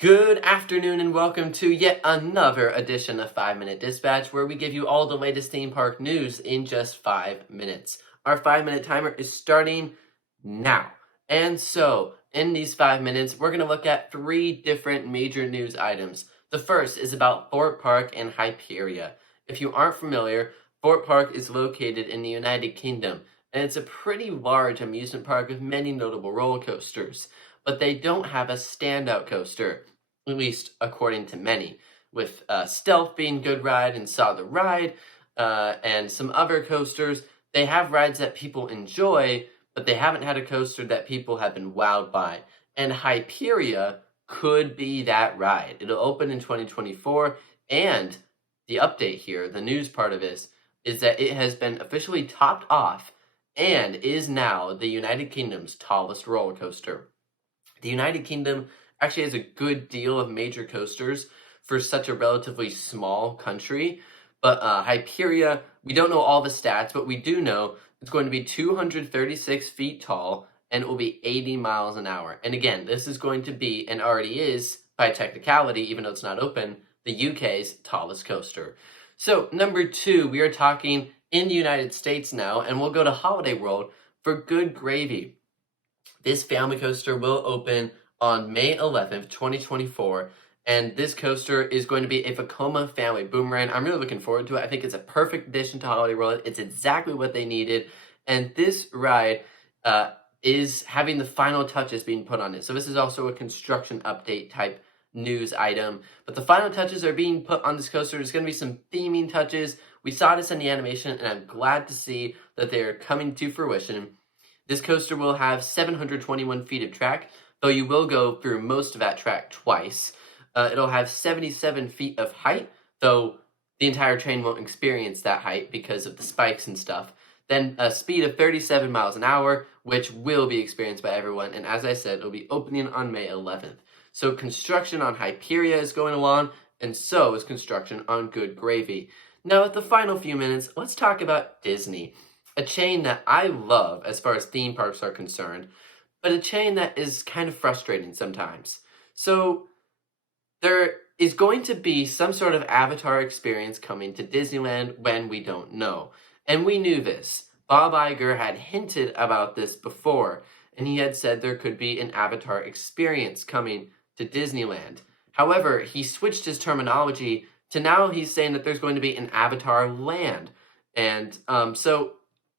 Good afternoon and welcome to yet another edition of 5 Minute Dispatch, where we give you all the latest theme park news in just 5 minutes. Our 5 minute timer is starting now. And so, in these 5 minutes, we're going to look at three different major news items. The first is about Thorpe Park and Hyperia. If you aren't familiar, Thorpe Park is located in the United Kingdom, and it's a pretty large amusement park with many notable roller coasters. But they don't have a standout coaster, at least according to many, with Stealth being Good Ride and Saw the Ride, and some other coasters. They have rides that people enjoy, but they haven't had a coaster that people have been wowed by. And Hyperia could be that ride. It'll open in 2024, and the update here, the news part of this, is that it has been officially topped off and is now the United Kingdom's tallest roller coaster. The United Kingdom actually has a good deal of major coasters for such a relatively small country, but Hyperia, we don't know all the stats, but we do know it's going to be 236 feet tall and it will be 80 miles an hour. And again, this is going to be, and already is, by technicality, even though it's not open, the UK's tallest coaster. So, number two, we are talking in the United States now, and we'll go to Holiday World for Good Gravy. This family coaster will open on May 11th, 2024, and this coaster is going to be a Vekoma family boomerang. I'm really looking forward to it. I think it's a perfect addition to Holiday World. It's exactly what they needed, and this ride is having the final touches being put on it. So this is also a construction update type news item, but the final touches are being put on this coaster. There's going to be some theming touches. We saw this in the animation, and I'm glad to see that they're coming to fruition. This coaster will have 721 feet of track, though you will go through most of that track twice. It'll have 77 feet of height, though the entire train won't experience that height because of the spikes and stuff. Then a speed of 37 miles an hour, which will be experienced by everyone. And as I said, it'll be opening on May 11th. So construction on Hyperia is going along, and so is construction on Good Gravy. Now, at the final few minutes, let's talk about Disney. A chain that I love as far as theme parks are concerned, but a chain that is kind of frustrating sometimes. So there is going to be some sort of Avatar experience coming to Disneyland when we don't know. And we knew this. Bob Iger had hinted about this before, and he had said there could be an Avatar experience coming to Disneyland. However, he switched his terminology to now he's saying that there's going to be an Avatar land. And so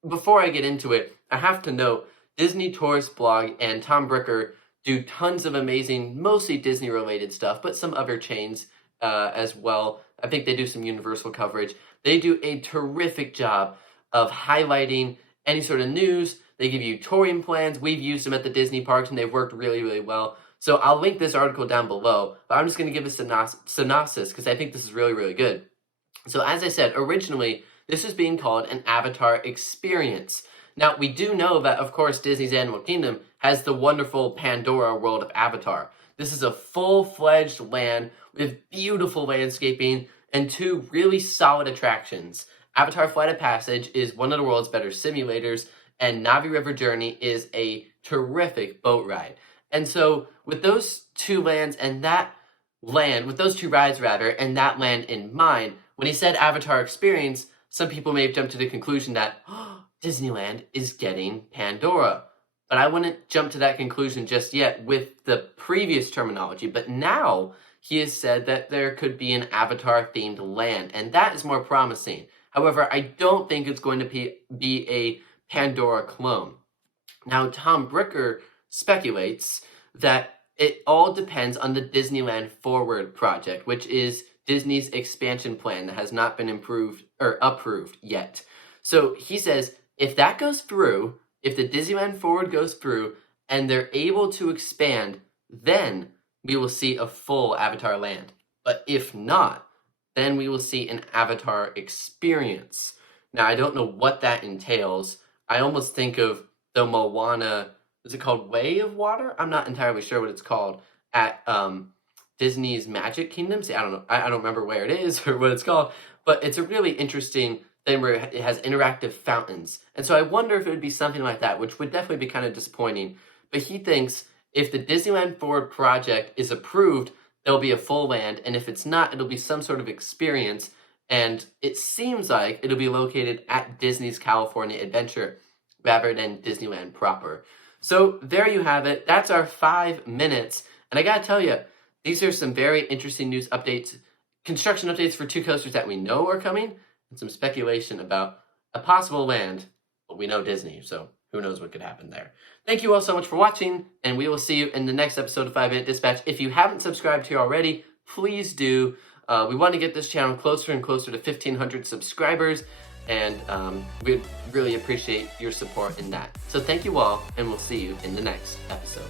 before I get into it, I have to note Disney Tourist Blog and Tom Bricker do tons of amazing, mostly Disney-related stuff, but some other chains as well. I think they do some Universal coverage. They do a terrific job of highlighting any sort of news. They give you touring plans. We've used them at the Disney parks, and they've worked really, really well. So I'll link this article down below, but I'm just going to give a synopsis because I think this is really, really good. So as I said, originally, this is being called an Avatar experience. Now, we do know that, of course, Disney's Animal Kingdom has the wonderful Pandora world of Avatar. This is a full-fledged land with beautiful landscaping and two really solid attractions. Avatar Flight of Passage is one of the world's better simulators, and Navi River Journey is a terrific boat ride. And so, with those two lands and that land, with those two rides rather, and that land in mind, when he said Avatar experience, some people may have jumped to the conclusion that Disneyland is getting Pandora. But I wouldn't jump to that conclusion just yet with the previous terminology. But now he has said that there could be an Avatar-themed land, and that is more promising. However, I don't think it's going to be a Pandora clone. Now, Tom Bricker speculates that it all depends on the Disneyland Forward project, which is Disney's expansion plan that has not been approved yet. So he says, if that goes through, if the Disneyland Forward goes through, and they're able to expand, then we will see a full Avatar land. But if not, then we will see an Avatar experience. Now, I don't know what that entails. I almost think of the Moana, is it called Way of Water? I'm not entirely sure what it's called, at Disney's Magic Kingdom. See, I don't know. I don't remember where it is or what it's called, but it's a really interesting thing where it has interactive fountains. And so I wonder if it would be something like that, which would definitely be kind of disappointing. But he thinks if the Disneyland Forward project is approved, there'll be a full land, and if it's not, it'll be some sort of experience, and it seems like it'll be located at Disney's California Adventure rather than Disneyland proper. So there you have it. That's our 5 minutes, and I gotta tell you, these are some very interesting news updates, construction updates for 2 coasters that we know are coming, and some speculation about a possible land, but we know Disney, so who knows what could happen there. Thank you all so much for watching, and we will see you in the next episode of 5 Minute Dispatch. If you haven't subscribed here already, please do. We want to get this channel closer and closer to 1,500 subscribers, and we'd really appreciate your support in that. So thank you all, and we'll see you in the next episode.